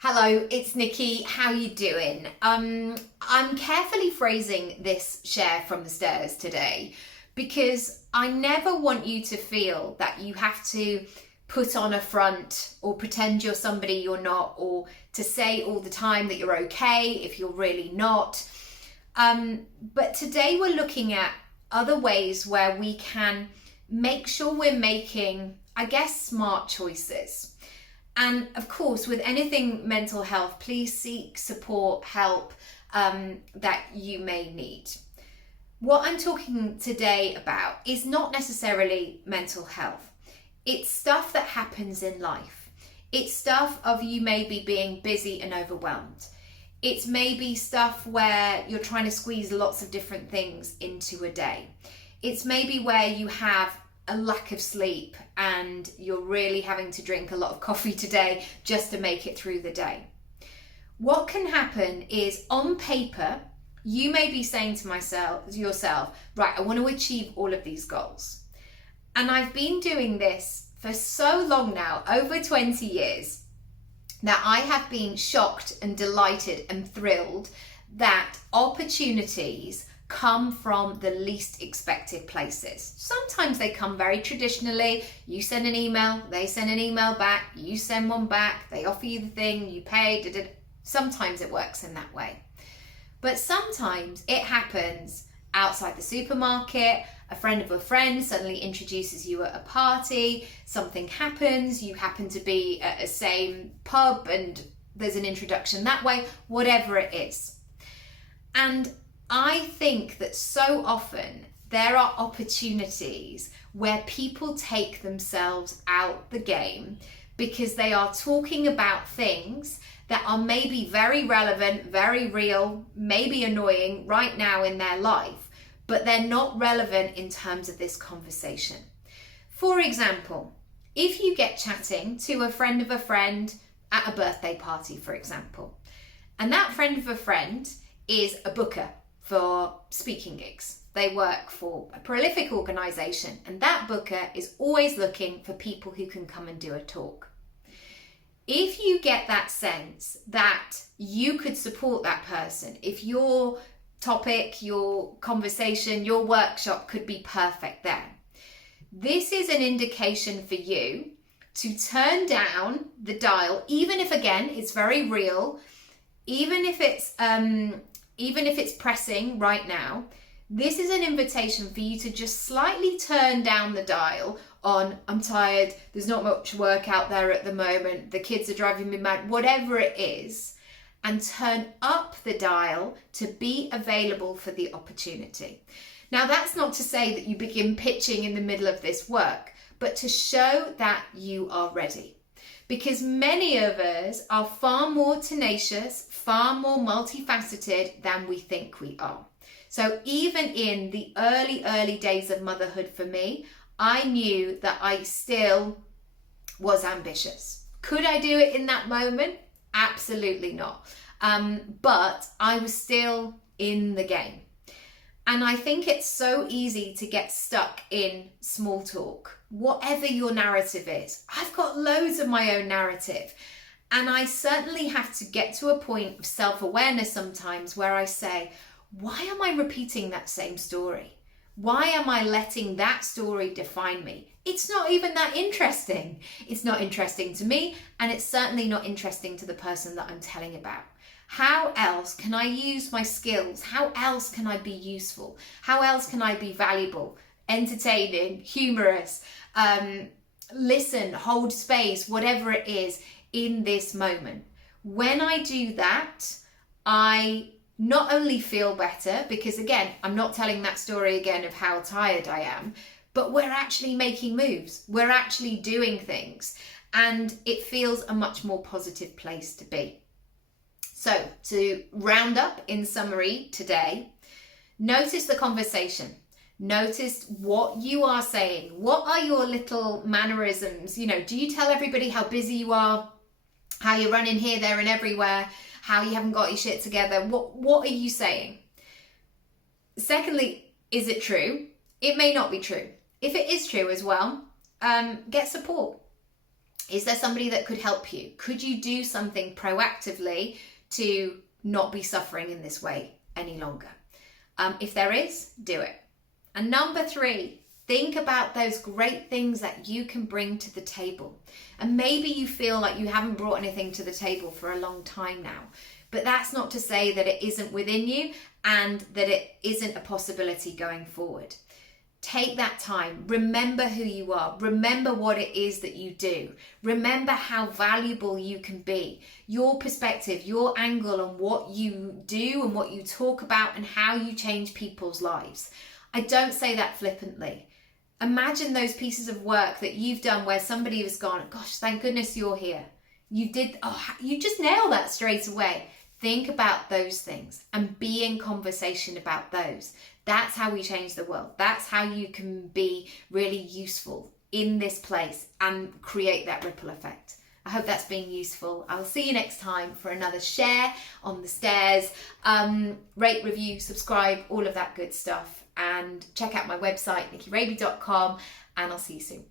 Hello, it's Nikki. How you doing? I'm carefully phrasing this share from the stairs today because I never want you to feel that you have to put on a front or pretend you're somebody you're not, or to say all the time that you're okay if you're really not. But today we're looking at other ways where we can make sure we're making, smart choices. And of course, with anything mental health, please seek support, help that you may need. What I'm talking today about is not necessarily mental health. It's stuff that happens in life. It's stuff of you maybe being busy and overwhelmed. It's maybe stuff where you're trying to squeeze lots of different things into a day. It's maybe where you have a lack of sleep and you're really having to drink a lot of coffee today just to make it through the day. What can happen is, on paper, you may be saying to yourself, right, I want to achieve all of these goals. And I've been doing this for so long now, over 20 years, that I have been shocked and delighted and thrilled that opportunities come from the least expected places. Sometimes they come very traditionally. You send an email, they send an email back, you send one back, they offer you the thing, you pay. Sometimes it works in that way. But sometimes it happens outside the supermarket. A friend of a friend suddenly introduces you at a party, something happens, you happen to be at the same pub and there's an introduction that way, whatever it is. And I think that so often there are opportunities where people take themselves out the game because they are talking about things that are maybe very relevant, very real, maybe annoying right now in their life, but they're not relevant in terms of this conversation. For example, if you get chatting to a friend of a friend at a birthday party, for example, and that friend of a friend is a booker for speaking gigs. They work for a prolific organisation, and that booker is always looking for people who can come and do a talk. If you get that sense that you could support that person, if your topic, your conversation, your workshop could be perfect there, this is an indication for you to turn down the dial, even if, again, it's very real, even if it's pressing right now. This is an invitation for you to just slightly turn down the dial on, I'm tired, there's not much work out there at the moment, the kids are driving me mad, whatever it is, and turn up the dial to be available for the opportunity. Now, that's not to say that you begin pitching in the middle of this work, but to show that you are ready. Because many of us are far more tenacious, far more multifaceted than we think we are. So even in the early days of motherhood for me, I knew that I still was ambitious. Could I do it in that moment? Absolutely not. But I was still in the game. And I think it's so easy to get stuck in small talk, whatever your narrative is. I've got loads of my own narrative. And I certainly have to get to a point of self-awareness sometimes where I say, why am I repeating that same story? Why am I letting that story define me? It's not even that interesting. It's not interesting to me, and it's certainly not interesting to the person that I'm telling about. How else can I use my skills? How else can I be useful? How else can I be valuable, entertaining, humorous, listen, hold space, whatever it is in this moment? When I do that, I not only feel better, because again, I'm not telling that story again of how tired I am, but we're actually making moves. We're actually doing things, and it feels a much more positive place to be. So to round up in summary today, notice the conversation. Notice what you are saying. What are your little mannerisms? Do you tell everybody how busy you are, how you're running here, there and everywhere, how you haven't got your shit together? What are you saying? Secondly, is it true? It may not be true. If it is true as well, get support. Is there somebody that could help you? Could you do something proactively to not be suffering in this way any longer? If there is, do it. And number 3, think about those great things that you can bring to the table. And maybe you feel like you haven't brought anything to the table for a long time now, but that's not to say that it isn't within you and that it isn't a possibility going forward. Take that time. Remember who you are. Remember what it is that you do. Remember how valuable you can be. Your perspective, your angle on what you do and what you talk about and how you change people's lives. I don't say that flippantly. Imagine those pieces of work that you've done where somebody has gone, gosh, thank goodness you're here. You just nailed that straight away. Think about those things and be in conversation about those. That's how we change the world. That's how you can be really useful in this place and create that ripple effect. I hope that's been useful. I'll see you next time for another share on the stairs. Rate, review, subscribe, all of that good stuff. And check out my website, nickyraby.com, and I'll see you soon.